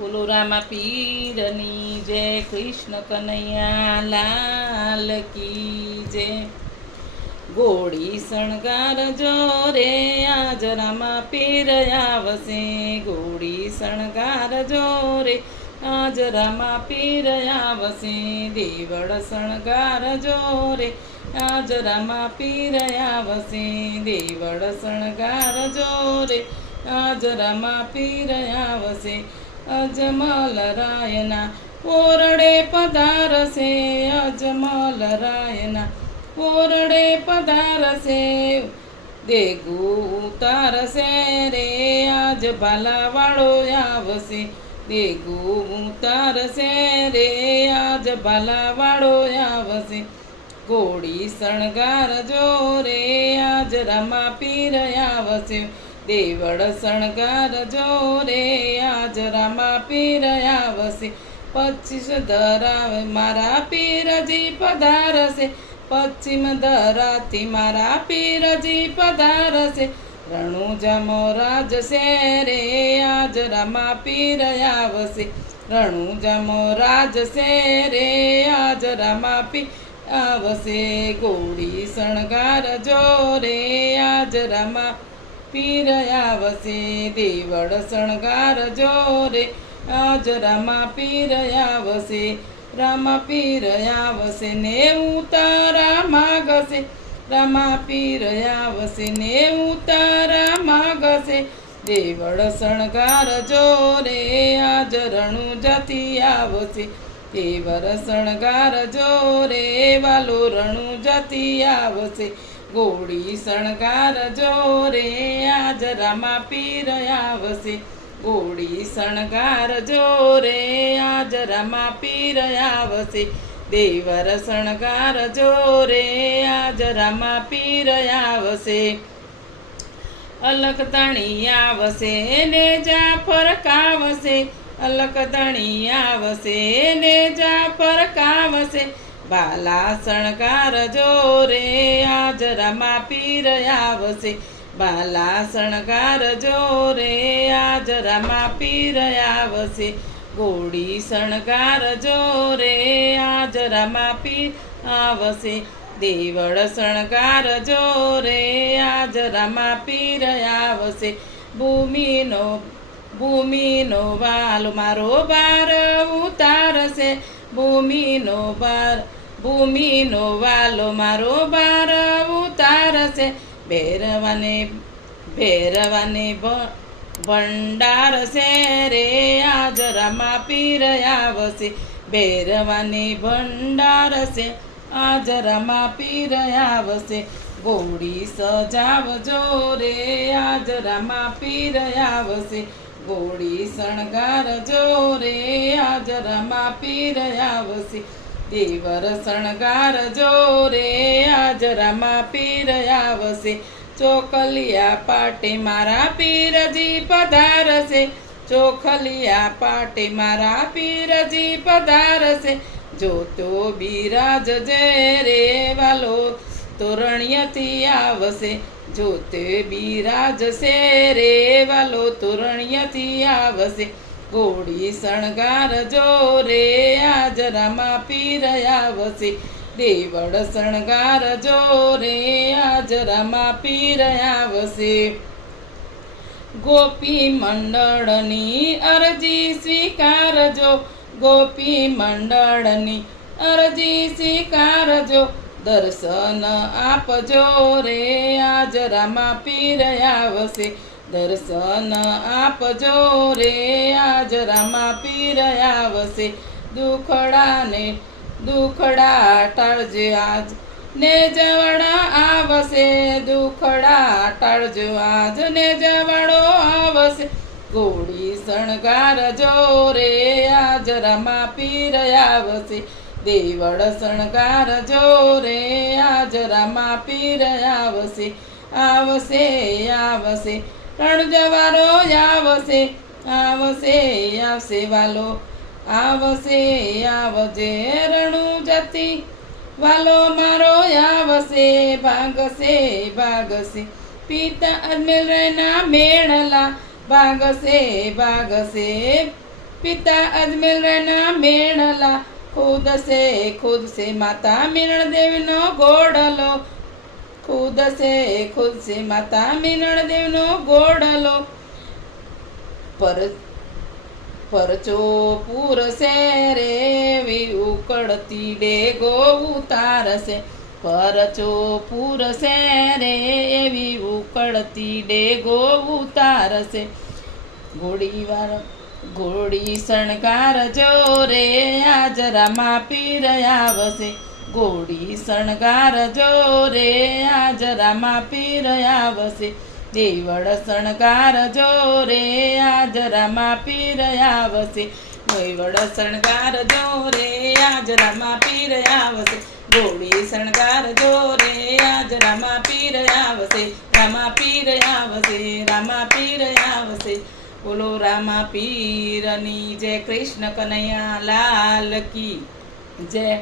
બોલો રામા પીરની જય, કૃષ્ણ કનૈયા, લાલ કી જય. ગોળી શણગાર જો રે, આજ રામા પીર આવશે. ગોળી શણગાર જો રે, આજ રામા પીર આવશે. દેવળ શણગાર જો રે, આજ રામા પીર આવશે. દેવળ શણગાર જો રે, આજ રામા પીર આવશે. અજમલ રાયના ઓરડે પધારશે અજમલ રાયના ઓરડે પધારશે. દેગુ ઉતારશે રે, આજ ભાલાવાળો આવશે. દેગુ ઉતારશે રે, આજ ભાલાવાળો આવશે. ઘોડી શણગાર જો રે, આજ રમા પીર આવશે. દેવળ શણગાર જો રે, આજ રામા પીર આવશે. પચીસ ધરાવે મારા પીરજી પધારશે. પશ્ચિમ ધરાથી મારા પીરજી પધારશે. રણુ જમો શેરે, આજ રામા પીર આવશે. રણુ જમો રાજશે રે આજ રામા પી આવશે. ગોળી શણગાર જો રે, આજ રામા પીર આવશે દેવળ શણગાર જોરે. આજ રામા પીર આવશે રામા પીર આવશે ને ઉતારા માગશે. રામા પીર આવશે ને ઉતારા માગશે. દેવળ શણગાર જો રે આજ રણુ જતી આવશે. કેવર શણગાર જો રે વાલો રણુ જતી આવશે. ગોળી શણગાર જો રે આજ રામા પીર આવશે. ગોળી શણગાર જો રે આજ રામા પીર આવશે. દેવર શણગાર જો રે આજ રામા પીર આવશે. અલક તણી આવશે, ને જાફર કાવશે. અલક તણી આવશે, ને કાવશે બાલા શણગાર જો રે આજ રમા પીર આવશે બાલા શણગાર જો રે આજ રમા પીર આવશે ગોળી શણગાર જો રે આજ રમા પીર આવશે દેવળ શણગાર જો રે આજ રમા પીર આવશે ભૂમિનો ભૂમિનો વાલ મારો બાર ઉતારશે. ભૂમિનો બાર ભૂમિનો વાલો મારો બાર ઉતારશે. ભેરવાને ભેરવાને ભંડાર છે રે રામા પીર આવશે ભેરવાની ભંડાર છે આજ રામા પીર આવશે ગોળી સજાવજો રે માપી પીર આવશે ગોળી શણગાર જો રે આજ રામા પીર આવશે દેવર શણગાર જો રે આજ રામા પીર આવશે ચોકલિયા પાટે મારા પીરજી પધારશે. ચોખલિયા પાટે મારા પીરજી પધારશે. જોતો બિરાજ જે રે વાલો તોરણિયથી આવશે. જોતે તે બિરાજશે રે વાલો, તોરણિયથી આવશે. ગોળી શણગાર જો રે આજ રામા પીર વસે દેવળ શણગાર જો રે આજ રામા પીર વસે ગોપી મંડળની અરજી સ્વીકારજો. ગોપી મંડળની અરજી સ્વીકારજો. દર્શન આપજો રે, આજ રામા પીર આવશે. દર્શન આપજો રે, આજ રામા પીર આવશે. દુખડાને દુખડા ટાળજે આજ. ને જવાડા આવશે, દુખડા ટાળજો આજ. ને જવાડો આવશે, ગોળી શણગાર જો રે, આજ રામા પીર આવશે. દેવળ શણગાર જો રે આજ રામા પીર આવશે આવશે આવશે. રણજવારો આવશે આવશે આવશે વાલો, આવશે, આવજે રણુ જતી. વાલો મારો આવશે, ભાગશે ભાગશે. પિતા અજમેર ના મેળલા, ભાગશે ભાગશે. પિતા અજમેર ના મેળલા ખુદ સે ખુદ સે માતા મિરણ દેવનો ગોડલો. ખુદ સે ખુદ સે માતા મિરણ દેવનો ગોડલો. પર પરચો પૂરસે રે એવી ઉકળતી ડેગો ઉતારશે પરચો પૂરસે રે એવી ઉકળતી ડેગો ઉતારશે ઘોડી ઘોડી શણગાર જો રે આજરામાં પીર આવશે. ગોળી શણગાર જો રે આજરામાં પીર આવશે. દેવળ શણગાર જો રે આજરામાં પીર આવશે. દેવળ શણગાર જો રે આજરામાં પીર આવશે. ગોળી શણગાર જો રે આજરામાં પીર આવશે. રામા પીર આવશે, રામા પીર બોલો રામા પીરની જય કૃષ્ણ કનૈયા લાલ કી. જય